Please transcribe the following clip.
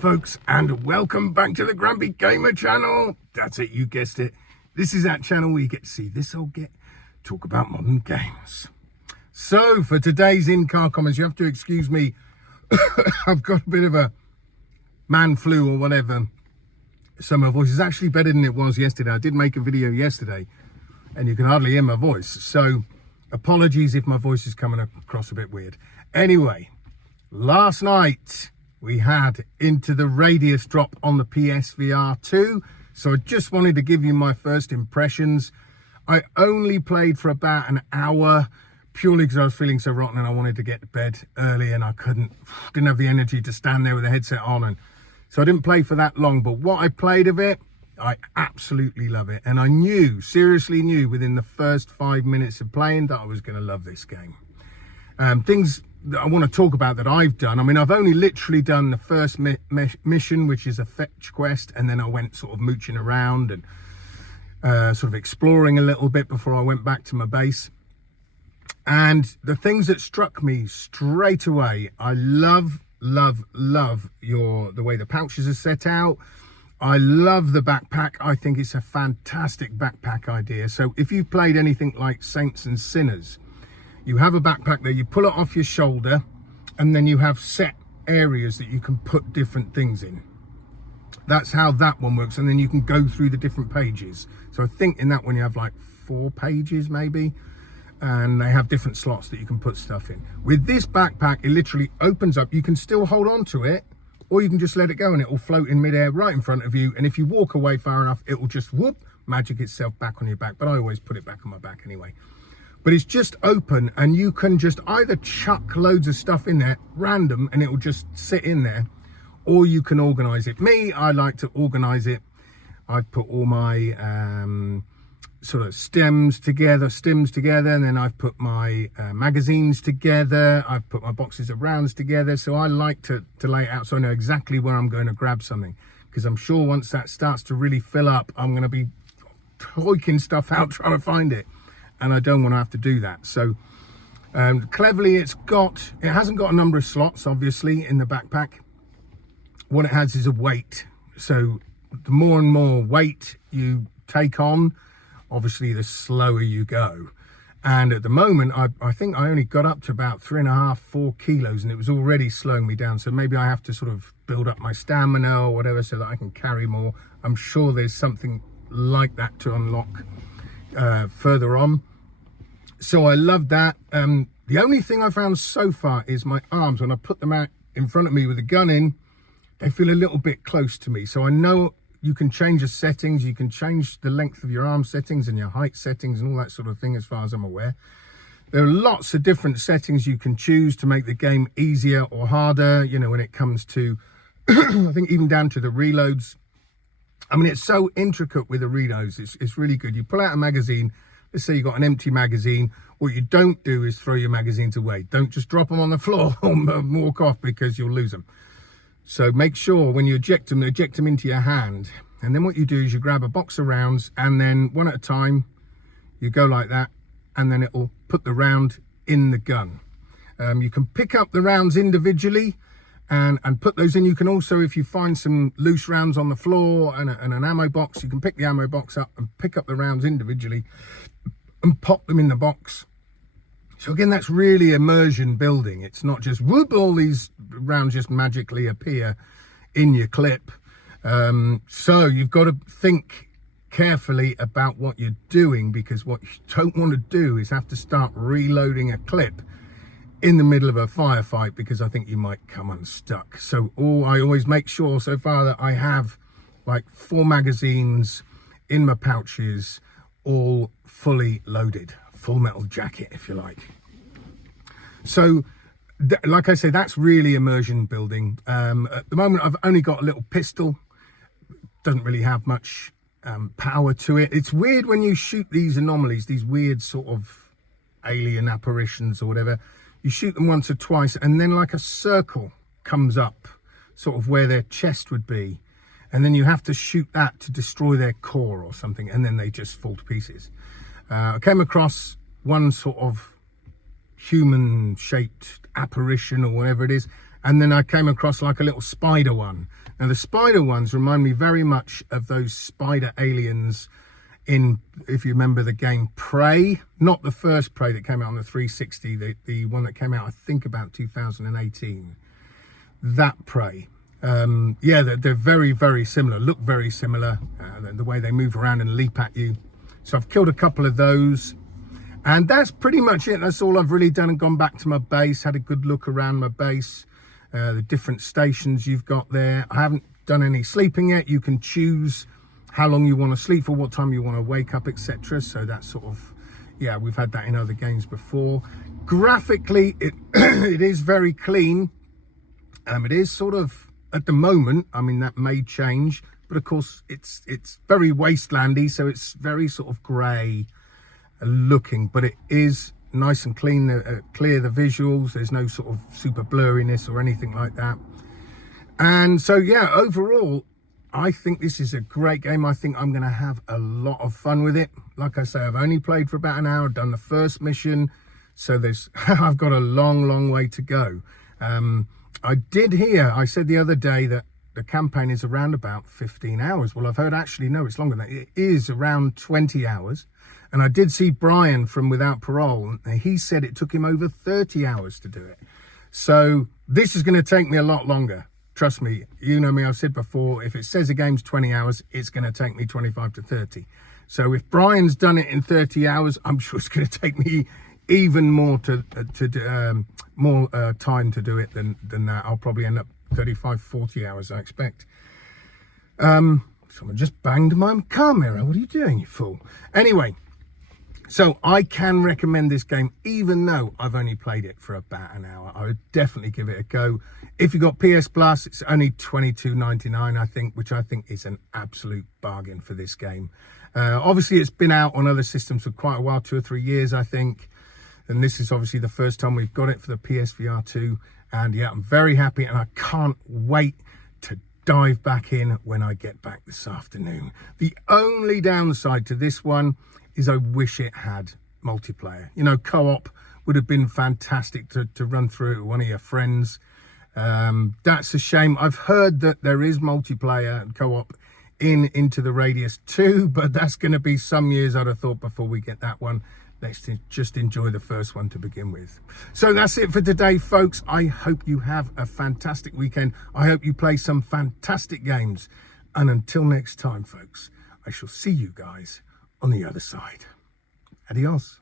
folks, and welcome back to the Grumpy Gamer channel. That's it, you guessed it. This is that channel where you get to see this old git talk about modern games. So for today's in-car comments, you have to excuse me. I've got a bit of a man flu or whatever, so my voice is actually better than it was yesterday. I did make a video yesterday and you can hardly hear my voice, so apologies if my voice is coming across a bit weird. Anyway, last night we had Into the Radius drop on the PSVR2, so I just wanted to give you my first impressions. I only played for about an hour, purely because I was feeling so rotten and I wanted to get to bed early and I didn't have the energy to stand there with the headset on, and so I didn't play for that long. But what I played of it, I absolutely love it, and I seriously knew within the first 5 minutes of playing that I was going to love this game. Things that I want to talk about that I've done. I mean, I've only literally done the first mission, which is a fetch quest, and then I went sort of mooching around and sort of exploring a little bit before I went back to my base. And the things that struck me straight away, I love the way the pouches are set out. I love the backpack. I think it's a fantastic backpack idea. So if you've played anything like Saints and Sinners, you have a backpack there, you pull it off your shoulder, and then you have set areas that you can put different things in. That's how that one works, and then you can go through the different pages. So I think in that one you have like 4 pages maybe, and they have different slots that you can put stuff in. With this backpack, it literally opens up. You can still hold on to it, or you can just let it go and it will float in midair right in front of you, and if you walk away far enough, it will just whoop, magic itself back on your back. But I always put it back on my back anyway. But it's just open, and you can just either chuck loads of stuff in there random and it will just sit in there, or you can organize it. Me, I like to organize it. I've put all my sort of stems together, and then I've put my magazines together. I've put my boxes of rounds together. So I like to lay it out so I know exactly where I'm going to grab something, because I'm sure once that starts to really fill up, I'm going to be toiking stuff out trying to find it, and I don't want to have to do that. So cleverly, it hasn't got a number of slots, obviously, in the backpack. What it has is a weight. So the more and more weight you take on, obviously the slower you go. And at the moment, I think I only got up to about 3.5–4 kilos, and it was already slowing me down. So maybe I have to sort of build up my stamina or whatever so that I can carry more. I'm sure there's something like that to unlock further on. So I love that. The only thing I found so far is my arms, when I put them out in front of me with the gun in, they feel a little bit close to me. So I know you can change the settings. You can change the length of your arm settings and your height settings and all that sort of thing, as far as I'm aware. There are lots of different settings you can choose to make the game easier or harder, you know, when it comes to, I think even down to the reloads. I mean, it's so intricate with the reloads. It's really good. You pull out a magazine. Let's say you've got an empty magazine. What you don't do is throw your magazines away. Don't just drop them on the floor and walk off, because you'll lose them. So make sure when you eject them into your hand. And then what you do is you grab a box of rounds, and then one at a time, you go like that, and then it'll put the round in the gun. You can pick up the rounds individually and put those in. You can also, if you find some loose rounds on the floor and an ammo box, you can pick the ammo box up and pick up the rounds individually and pop them in the box. So again, that's really immersion building. It's not just whoop, all these rounds just magically appear in your clip. So you've got to think carefully about what you're doing, because what you don't want to do is have to start reloading a clip in the middle of a firefight, because I think you might come unstuck. So I always make sure so far that I have like 4 magazines in my pouches, all fully loaded, full metal jacket if you like. So like I say, that's really immersion building. At the moment I've only got a little pistol, doesn't really have much power to it. It's weird when you shoot these anomalies, these weird sort of alien apparitions or whatever. You shoot them once or twice, and then like a circle comes up sort of where their chest would be, and then you have to shoot that to destroy their core or something, and then they just fall to pieces. I came across one sort of human shaped apparition or whatever it is, And then I came across like a little spider one. Now the spider ones remind me very much of those spider aliens in, if you remember the game Prey, not the first Prey that came out on the 360, the one that came out I think about 2018, that Prey. Yeah, they're very, very similar, look very similar, the way they move around and leap at you. So I've killed a couple of those, and that's pretty much it. That's all I've really done, and gone back to my base, had a good look around my base, the different stations you've got there. I haven't done any sleeping yet. You can choose how long you want to sleep for, what time you want to wake up, etc. So that's sort of, yeah, we've had that in other games before. Graphically, it is very clean. It is sort of, at the moment, I mean, that may change, but of course it's very wastelandy, so it's very sort of grey looking, but it is nice and clean, clear, the visuals. There's no sort of super blurriness or anything like that. And so, yeah, overall, I think this is a great game. I think I'm going to have a lot of fun with it. Like I say, I've only played for about an hour, done the first mission, so I've got a long way to go. I did hear, I said the other day that the campaign is around about 15 hours. Well, I've heard actually, no, it's longer than that. It is around 20 hours. And I did see Brian from Without Parole, and he said it took him over 30 hours to do it. So this is going to take me a lot longer. Trust me, you know me, I've said before, if it says a game's 20 hours, it's going to take me 25 to 30. So if Brian's done it in 30 hours, I'm sure it's going to take me even more time to do it than that. I'll probably end up 35, 40 hours, I expect. Someone just banged my car mirror. What are you doing, you fool? Anyway, so I can recommend this game, even though I've only played it for about an hour. I would definitely give it a go. If you've got PS Plus, it's only $22.99, I think, which I think is an absolute bargain for this game. Obviously, it's been out on other systems for quite a while, 2 or 3 years, I think. And this is obviously the first time we've got it for the PSVR2. And yeah, I'm very happy, and I can't wait to dive back in when I get back this afternoon. The only downside to this one is I wish it had multiplayer. You know, co-op would have been fantastic to run through it with one of your friends. That's a shame. I've heard that there is multiplayer and co-op in Into the Radius 2, but that's going to be some years, I'd have thought, before we get that one. Let's just enjoy the first one to begin with. So that's it for today, folks. I hope you have a fantastic weekend. I hope you play some fantastic games. And until next time, folks, I shall see you guys on the other side. Adios.